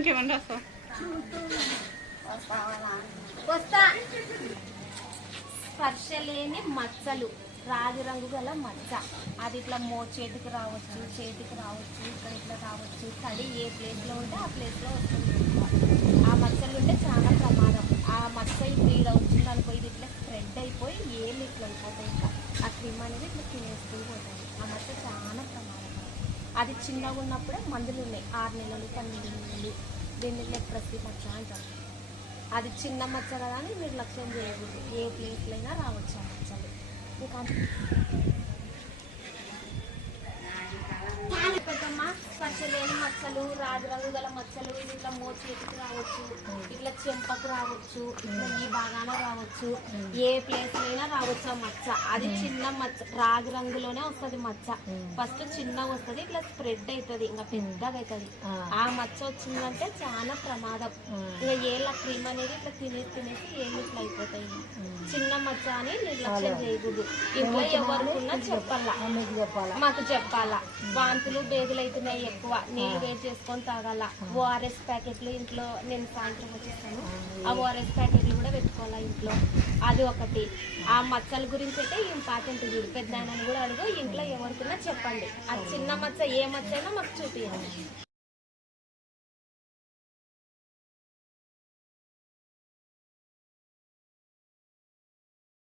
చూడడానికి ఏమన్నా వస్తావు? వస్తా. స్పర్శ లేని మచ్చలు, రాగి రంగు గల మచ్చ. అది ఇట్లా చేతికి రావచ్చు, చేతికి రావచ్చు, ఇక్కడ ఇట్లా రావచ్చు. తడి ఏ ప్లేస్లో ఉంటే ఆ ప్లేస్లో వస్తుంది. ఆ మచ్చలు ఉంటే చాలా ప్రమాదం. ఆ మచ్చ ఇప్పుడు ఇలా వచ్చింది అనుకో, ఇది ఇట్లా స్ప్రెడ్ అయిపోయి ఏమి ఇట్లా అయిపోతాయి. ఇంకా ఆ క్రీమ్ అనేది ఇట్లా తినేస్తూ పోతుంది. ఆ మచ్చ చాలా ప్రమాదం. అది చిన్నగా ఉన్నప్పుడే మందులు ఉన్నాయి, 6 నెలలు 12 నెలలు. దీన్ని లెప్రసీ మచ్చ అంటారు. అది చిన్న మచ్చ కదా అని మీరు లక్ష్యం చేయకూడదు. ఏ ప్లేస్లో అయినా రావచ్చు ఆ మచ్చలు. ఇంకా స్పర్శ లేని మచ్చలు, రాగి రంగు గల మచ్చలు, ఇది ఇట్లా చేతికి రావచ్చు, ఇట్లా చెంపకు రావచ్చు, ఇట్లా ఈ భాగాన రావచ్చు. ఏ ప్లేస్ అయినా రావచ్చు ఆ మచ్చ. అది చిన్న మచ్చ, రాగి రంగులోనే వస్తుంది మచ్చ. ఫస్ట్ చిన్నగా వస్తుంది, ఇట్లా స్ప్రెడ్ అవుతుంది, ఇంకా పెద్దగా అవుతుంది. ఆ మచ్చ వచ్చిందంటే చాలా ప్రమాదం. ఇంకా ఏళ్ళ క్రీమ్ అనేది ఇట్లా తినేసి ఏళ్ళు ఇట్లా అయిపోతాయి. చిన్న మచ్చ అని నిర్లక్ష్యం చేయకూడదు. ఇంట్లో ఎవరికున్నా చెప్పాలా, మాకు చెప్పాలా. వాంతులు బేగులు అవుతున్నాయి, ఎక్కువ నీళ్ళు వేడి చేసుకొని తాగాల. ఓఆర్ఎస్ ప్యాకెట్లు ఇంట్లో నేను సాయంత్రం వచ్చేస్తాను, ఆ ఓఆర్ఎస్ ప్యాకెట్లు కూడా పెట్టుకోవాలా ఇంట్లో. అది ఒకటి. ఆ మచ్చల గురించి అయితే ఇంపార్టెంట్ చూడు. పెద్ద ఆయనని కూడా అడుగు, ఇంట్లో ఎవరికైనా చెప్పండి. ఆ చిన్న మచ్చ ఏ మచ్చ అయినా మాకు చూపించాలి.